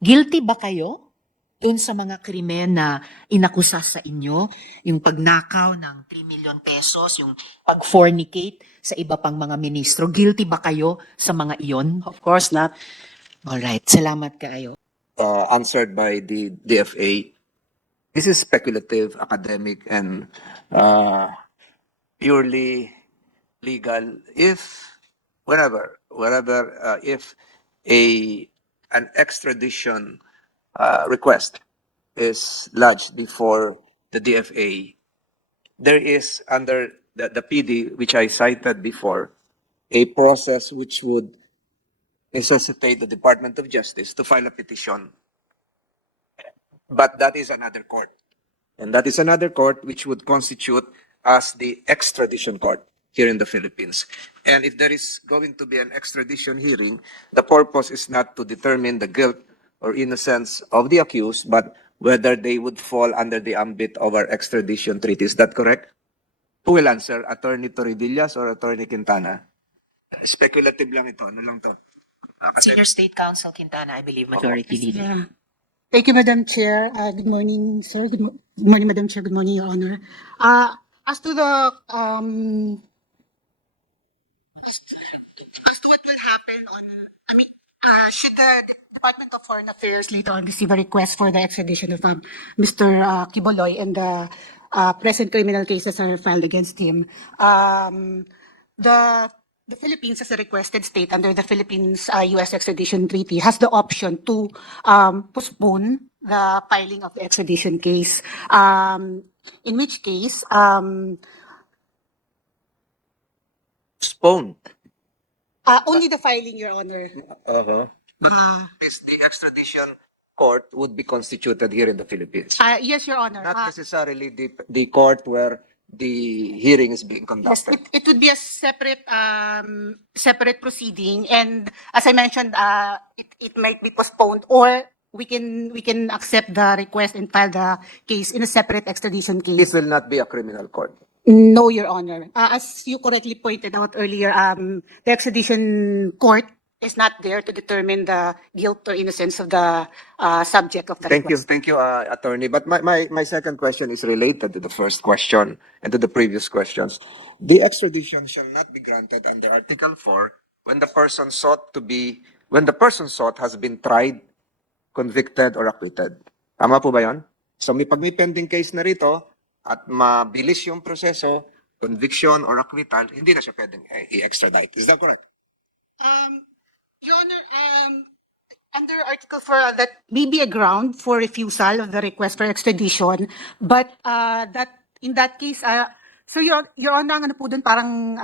Guilty ba kayo dun sa mga krimen na inakusa sa inyo? Yung pagnakaw ng 3 million pesos, yung pag-fornicate sa iba pang mga ministro. Guilty ba kayo sa mga iyon? Of course not. Alright, salamat kayo. Answered by the DFA. This is speculative, academic, and purely legal. If if an extradition request is lodged before the DFA, there is under the PD, which I cited before, a process which would necessitate the Department of Justice to file a petition. But that is another court. And that is another court which would constitute as the extradition court here in the Philippines. And if there is going to be an extradition hearing, the purpose is not to determine the guilt or innocence of the accused, but whether they would fall under the ambit of our extradition treaty. Is that correct? Who will answer? Attorney Torridillas or Attorney Quintana? Speculative lang ito. Ano lang to? Senior State Counsel Quintana, I believe, Majority Leader. Thank you, Madam Chair. Good morning, sir. Good morning, Madam Chair. Good morning, Your Honor. As to what will happen should the Department of Foreign Affairs later on receive a request for the extradition of Mr. Quiboloy and the present criminal cases are filed against him, the Philippines, as a requested state under the Philippines-U.S. extradition treaty, has the option to postpone the filing of the extradition case. In which case, Postponed. only the filing, Your Honor. The extradition court would be constituted here in the Philippines. Yes, Your Honor. Not necessarily the court where the hearing is being Yes, conducted. it would be a separate proceeding, and as I mentioned, it might be postponed, or we can accept the request and file the case in a separate extradition case. This will not be a criminal court. No, Your Honor. As you correctly pointed out earlier, the extradition court is not there to determine the guilt or innocence of the subject of the request. Thank you, attorney. But my second question is related to the first question and to the previous questions. The extradition shall not be granted under Article 4 when the person sought has been tried, convicted, or acquitted. Tama po ba yun? So pag may pending case na rito at mabilis yung proseso, conviction or acquittal, hindi na siya pwedeng i-extradite. Is that correct? Your Honor, under Article 4, that may be a ground for refusal of the request for extradition, but in that case, so Your Honor, ang ano po dun parang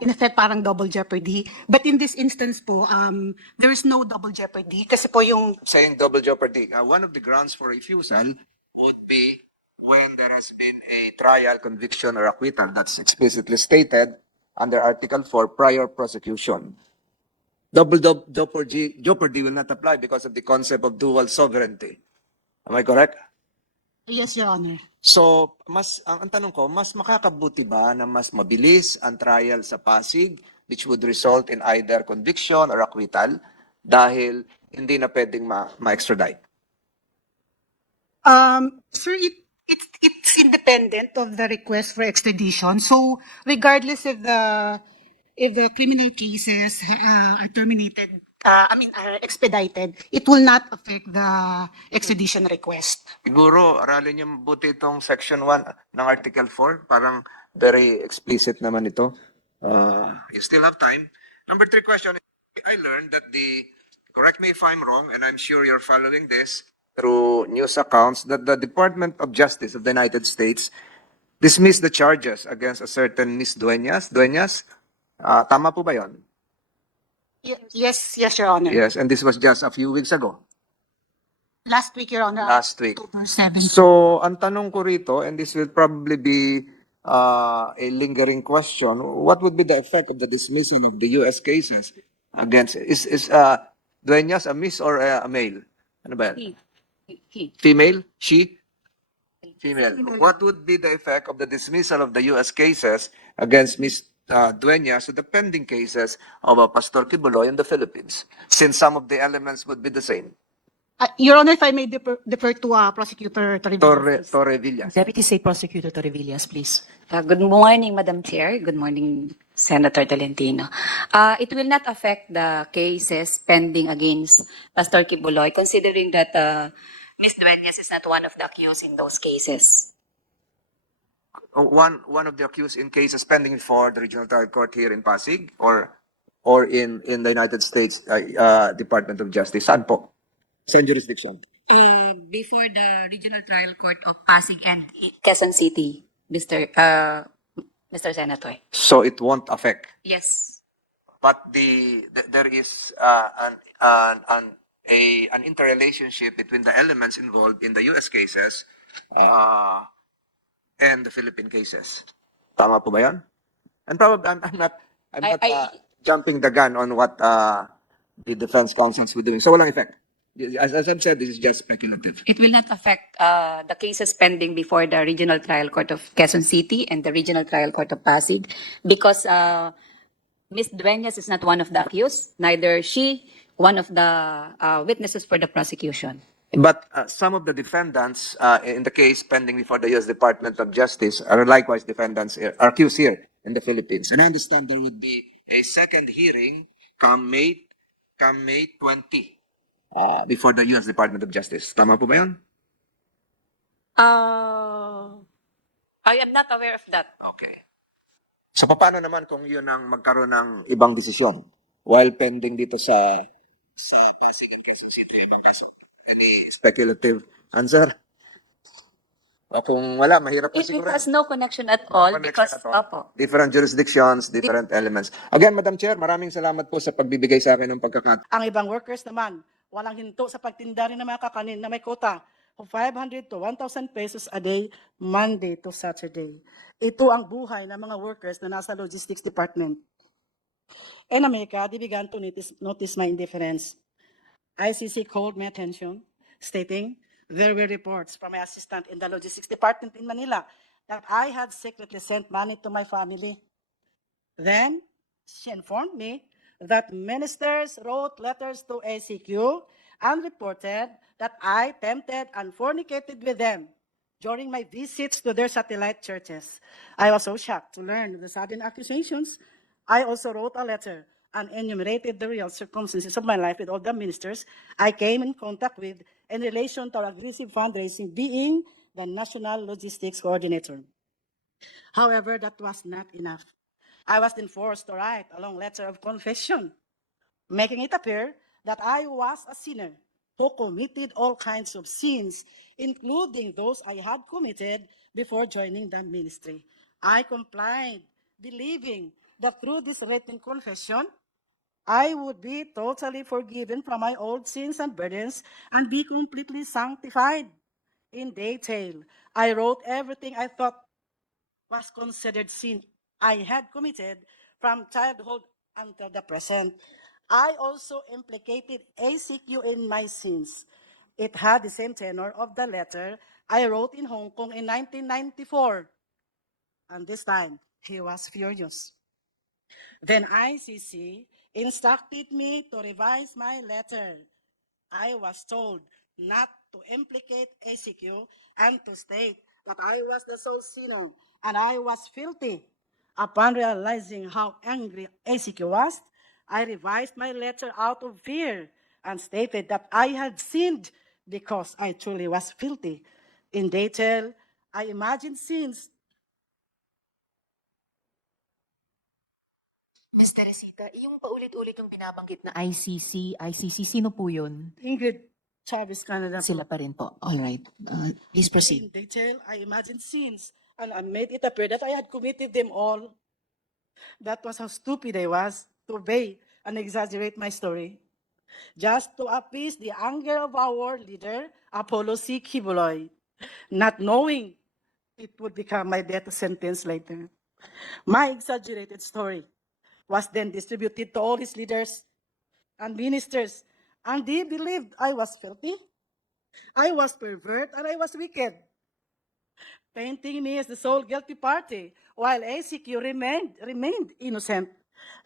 in effect parang double jeopardy. But in this instance po, there is no double jeopardy kasi po yung Saying double jeopardy. One of the grounds for refusal would be when there has been a trial, conviction, or acquittal that's explicitly stated under Article 4 prior prosecution. Double jeopardy will not apply because of the concept of dual sovereignty. Am I correct? Yes, Your Honor. So, ang tanong ko, mas makakabuti ba na mas mabilis ang trial sa Pasig, which would result in either conviction or acquittal, dahil hindi na pwedeng ma-extradite? Sir, it's independent of the request for extradition. So regardless if the criminal cases are terminated, are expedited, it will not affect the extradition request. Siguro, aralin niyo mabuti itong Section 1 ng Article 4. Parang very explicit naman ito. You still have time. Number 3 question. I learned that correct me if I'm wrong, and I'm sure you're following this through news accounts, that the Department of Justice of the United States dismissed the charges against a certain Miss Dueñas. Tama po ba yun? Yes, Your Honor. Yes, and this was just a few weeks ago. Last week, Your Honor. Last week. October 7. So, ang tanong ko rito, and this will probably be a lingering question, what would be the effect of the dismissal of the U.S. cases against, is Dueñas a miss or a male? Ano ba yan? He. Female? She? Female. What would be the effect of the dismissal of the U.S. cases against Miss dueñas to the pending cases of Pastor Kibuloy in the Philippines, since some of the elements would be the same. Your Honor, if I may defer to Prosecutor Toribio. Torrevillas. Deputy State Prosecutor Torrevillas, please. Good morning, Madam Chair. Good morning, Senator Tolentino. It will not affect the cases pending against Pastor Kibuloy, considering that Ms. Dueñas is not one of the accused in those cases. One of the accused in cases pending for the regional trial court here in Pasig, or in the United States Department of Justice. Saan po? Saan jurisdiction? Before the regional trial court of Pasig and Quezon City, Mr. Senator. So it won't affect. Yes. But there is an interrelationship between the elements involved in the U.S. cases and the Philippine cases. Tama po ba yan? And probably I'm not jumping the gun on what the defense counsels will doing. So walang effect. As I've said, this is just speculative. It will not affect the cases pending before the Regional Trial Court of Quezon City and the Regional Trial Court of Pasig, because Ms. Dueñas is not one of the accused, neither she one of the witnesses for the prosecution. But some of the defendants in the case pending before the U.S. Department of Justice are likewise defendants, are accused here in the Philippines. And I understand there would be a second hearing come May 20 before the U.S. Department of Justice. Tama po ba yun? I am not aware of that. Okay. So paano naman kung yun ang magkaroon ng ibang desisyon while pending dito sa Pasig and Quezon City, ibang kaso? Any speculative answer? O kung wala, mahirap na It siguro. has no connection at all Connection because, at all. opo. Different jurisdictions, different elements. Again, Madam Chair, maraming salamat po sa pagbibigay sa akin ng pagkakataon. Ang ibang workers naman, walang hinto sa pagtinda rin ng mga kakanin na may quota of 500 to 1,000 pesos a day, Monday to Saturday. Ito ang buhay ng mga workers na nasa logistics department. In America, they began to notice my indifference. ICC called my attention, stating there were reports from my assistant in the logistics department in Manila that I had secretly sent money to my family. Then, she informed me that ministers wrote letters to ACQ and reported that I tempted and fornicated with them during my visits to their satellite churches. I was so shocked to learn the sudden accusations. I also wrote a letter and enumerated the real circumstances of my life with all the ministers I came in contact with in relation to our aggressive fundraising, being the National Logistics Coordinator. However, that was not enough. I was then forced to write a long letter of confession, making it appear that I was a sinner who committed all kinds of sins, including those I had committed before joining the ministry. I complied, believing that through this written confession, I would be totally forgiven from my old sins and burdens and be completely sanctified. In detail, I wrote everything I thought was considered sin I had committed from childhood until the present. I also implicated ACQ in my sins. It had the same tenor of the letter I wrote in Hong Kong in 1994. And this time, he was furious. Then ICC instructed me to revise my letter. I was told not to implicate ACQ and to state that I was the sole sinner and I was filthy. Upon realizing how angry ACQ was, I revised my letter out of fear and stated that I had sinned because I truly was filthy. In detail, I imagined sins. Ms. Teresita, yung paulit-ulit yung binabanggit na ICC, sino po yun? Ingrid Chavez Canada. Sila pa rin po. All right. Please proceed. In detail, I imagined sins and I made it appear that I had committed them all. That was how stupid I was to obey and exaggerate my story. Just to appease the anger of our leader, Apollo C. Kibuloy, not knowing it would become my death sentence later. My exaggerated story was then distributed to all his leaders and ministers, and they believed I was filthy, I was pervert, and I was wicked. painting me as the sole guilty party, while ACQ remained innocent.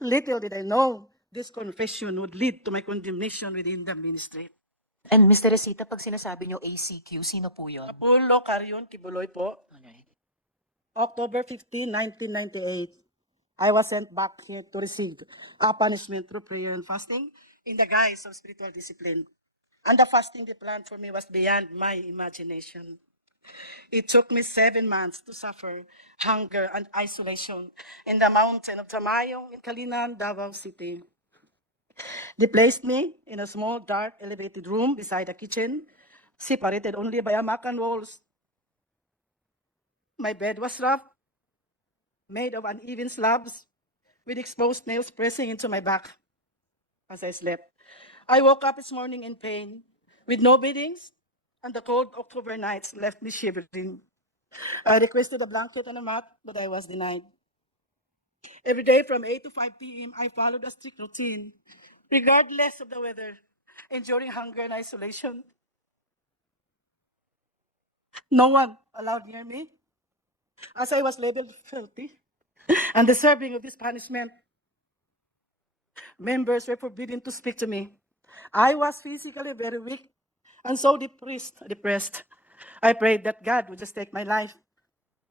Little did I know this confession would lead to my condemnation within the ministry. And Mr. Resita, pag sinasabi nyo ACQ, sino po yun? Apollo Carrion Kibuloy po, Alright. October 15, 1998. I was sent back here to receive a punishment through prayer and fasting in the guise of spiritual discipline. And the fasting they planned for me was beyond my imagination. It took me 7 months to suffer hunger and isolation in the mountain of Tamayong in Kalinan, Davao City. They placed me in a small, dark, elevated room beside a kitchen, separated only by a macan walls. My bed was rough, made of uneven slabs, with exposed nails pressing into my back as I slept. I woke up this morning in pain, with no beddings, and the cold October nights left me shivering. I requested a blanket and a mat, but I was denied. Every day from 8 to 5 p.m., I followed a strict routine, regardless of the weather, enduring hunger and isolation. No one allowed near me, as I was labeled filthy and deserving of this punishment. Members were forbidden to speak to me. I was physically very weak and so depressed. I prayed that God would just take my life.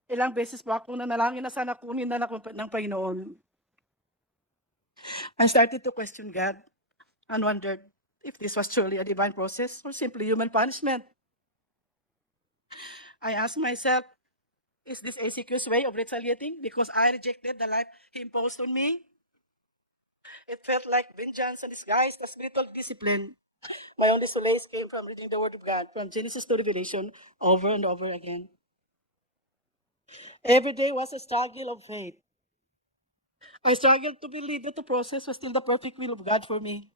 Ilang beses po ako nanalangin na sana kunin na ako ng Panginoon. I started to question God and wondered if this was truly a divine process or simply human punishment. I asked myself, is this ACQ's way of retaliating because I rejected the life he imposed on me? It felt like vengeance disguised as spiritual discipline. My only solace came from reading the Word of God from Genesis to Revelation over and over again. Every day was a struggle of faith. I struggled to believe that the process was still the perfect will of God for me.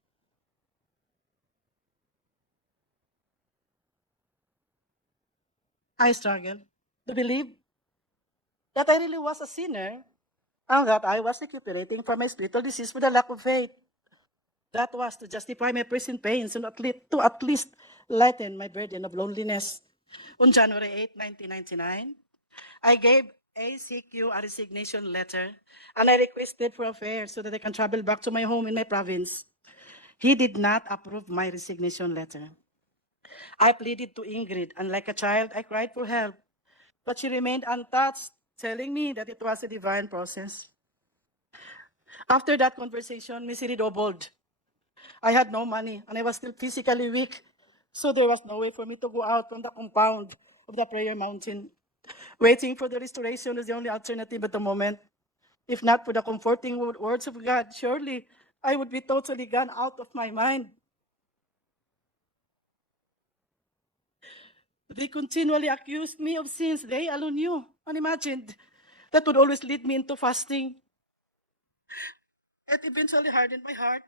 I struggled to believe that I really was a sinner and that I was recuperating from my spiritual disease with a lack of faith. That was to justify my present pains and to at least lighten my burden of loneliness. On January 8, 1999, I gave ACQ a resignation letter and I requested for a fare so that I can travel back to my home in my province. He did not approve my resignation letter. I pleaded to Ingrid, and like a child, I cried for help. But she remained untouched, telling me that it was a divine process. After that conversation, misery doubled. I had no money, and I was still physically weak, so there was no way for me to go out from the compound of the prayer mountain. Waiting for the restoration was the only alternative at the moment. If not for the comforting words of God, surely I would be totally gone out of my mind. They continually accused me of sins they alone knew, unimagined, that would always lead me into fasting. It eventually hardened my heart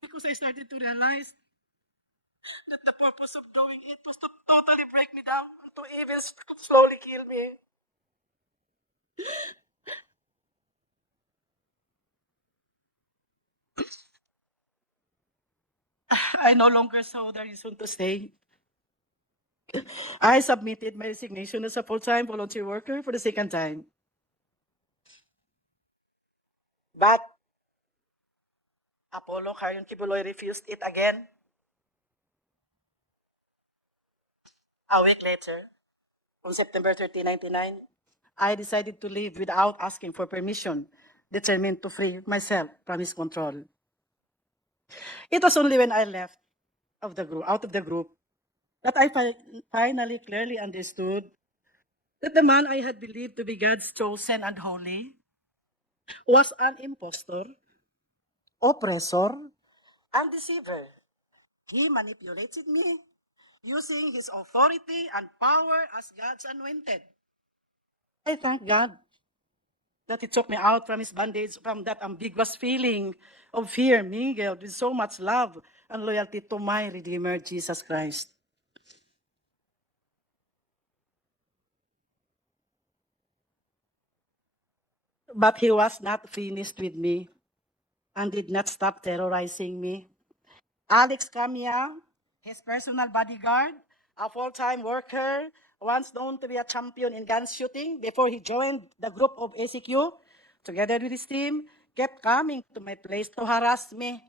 because I started to realize that the purpose of doing it was to totally break me down and to even slowly kill me. I no longer saw the reason to stay. I submitted my resignation as a full-time volunteer worker for the second time. But Apollo Carrion Kibuloy refused it again. A week later, on September 30, 1999, I decided to leave without asking for permission, determined to free myself from his control. It was only when I left out of the group that I finally clearly understood that the man I had believed to be God's chosen and holy was an impostor, oppressor, and deceiver. He manipulated me using his authority and power as God's anointed. I thank God that he took me out from his bondage, from that ambiguous feeling of fear mingled with so much love and loyalty to my Redeemer, Jesus Christ. But he was not finished with me and did not stop terrorizing me. Alex Camia, his personal bodyguard, a full-time worker, once known to be a champion in gun shooting before he joined the group of ACQ, together with his team, kept coming to my place to harass me,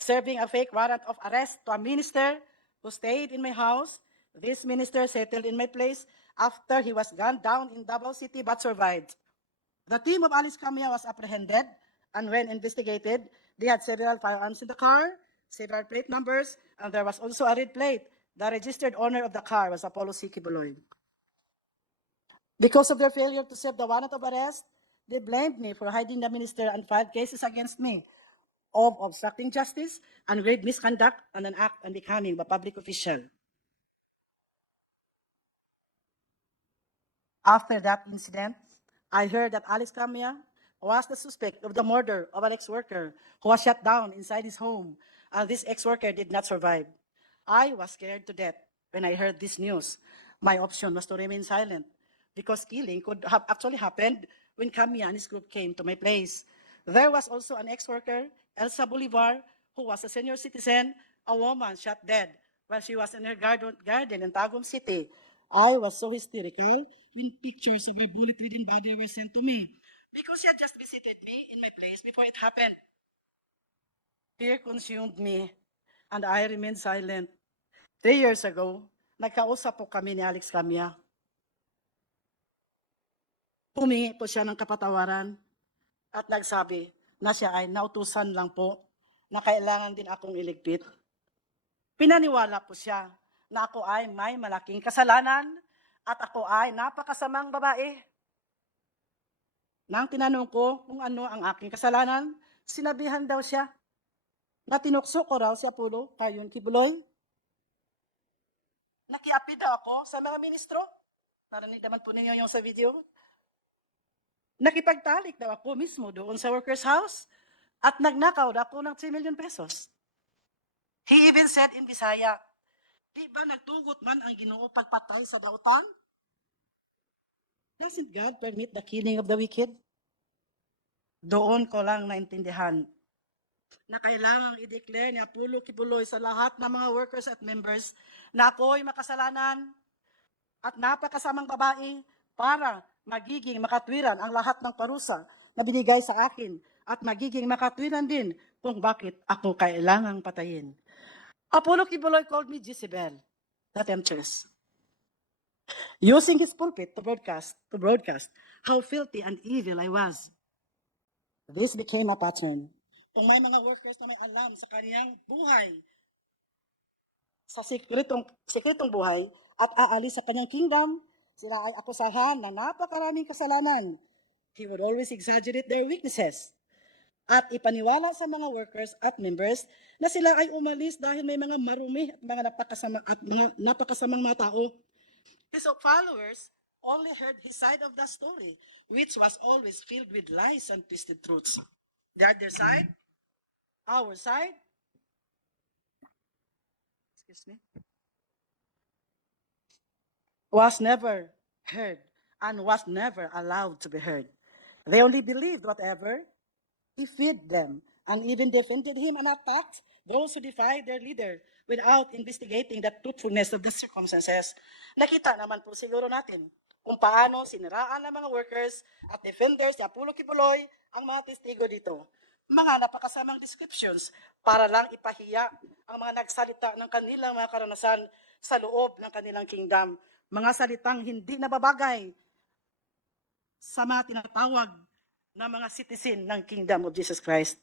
serving a fake warrant of arrest to a minister who stayed in my house. This minister settled in my place after he was gunned down in Davao City but survived. The team of Alice Camia was apprehended, and when investigated, they had several firearms in the car, several plate numbers, and there was also a red plate. The registered owner of the car was Apollo C. Kibuloy. Because of their failure to serve the warrant of arrest, they blamed me for hiding the minister and filed cases against me of obstructing justice and grave misconduct and an act unbecoming a public official. After that incident, I heard that Alice Camia was the suspect of the murder of an ex-worker who was shot down inside his home, and this ex-worker did not survive. I was scared to death when I heard this news. My option was to remain silent because killing could have actually happened when Camia and his group came to my place. There was also an ex-worker, Elsa Bolivar, who was a senior citizen, a woman shot dead while she was in her garden in Tagum City. I was so hysterical when pictures of her bullet-ridden body were sent to me because she had just visited me in my place before it happened. Fear consumed me, and I remained silent. 3 years ago, nagkausap po kami ni Alex Camia. Humingi po siya ng kapatawaran at nagsabi na siya ay nautusan lang po na kailangan din akong iligpit. Pinaniwala po siya na ako ay may malaking kasalanan at ako ay napakasamang babae. Nang tinanong ko kung ano ang aking kasalanan, sinabihan daw siya na tinukso ko raw si Apollo Caryon Kibuloy. Nakiapid daw ako sa mga ministro. Narinig naman po ninyo yung sa video. Nakipagtalik daw ako mismo doon sa workers' house at nagnakaw daw ako ng 3 million pesos. He even said in Bisaya, di ba nagtugot man ang Ginoo pagpatay sa dautan? Doesn't God permit the killing of the wicked? Doon ko lang naintindihan na kailangang i-declare ni Apollo Kibuloy sa lahat ng mga workers at members na ako'y makasalanan at napakasamang babae para magiging makatwiran ang lahat ng parusa na binigay sa akin at magiging makatwiran din kung bakit ako kailangang patayin. Apollo Kibuloy called me Jezebel, the temptress, using his pulpit to broadcast how filthy and evil I was. This became a pattern. Kung may mga workers na may alam sa kaniyang buhay, sa sikretong buhay at aalis sa kanyang kingdom, sila ay akusahan ng napakaraming kasalanan. He would always exaggerate their weaknesses at ipaniwala sa mga workers at members na sila ay umalis dahil may mga marumi at mga napakasamang mga tao. His followers only heard his side of the story, which was always filled with lies and twisted truths. The other side, our side, was never heard and was never allowed to be heard. They only believed whatever he fed them and even defended him and attacked those who defied their leader without investigating the truthfulness of the circumstances. Nakita naman po siguro natin kung paano siniraan ng mga workers at defenders ni Apollo Kibuloy ang mga testigo dito. Mga napakasamang descriptions para lang ipahiya ang mga nagsalita ng kanilang mga karanasan sa loob ng kanilang kingdom. Mga salitang hindi nababagay sa mga tinatawag na mga citizen ng Kingdom of Jesus Christ.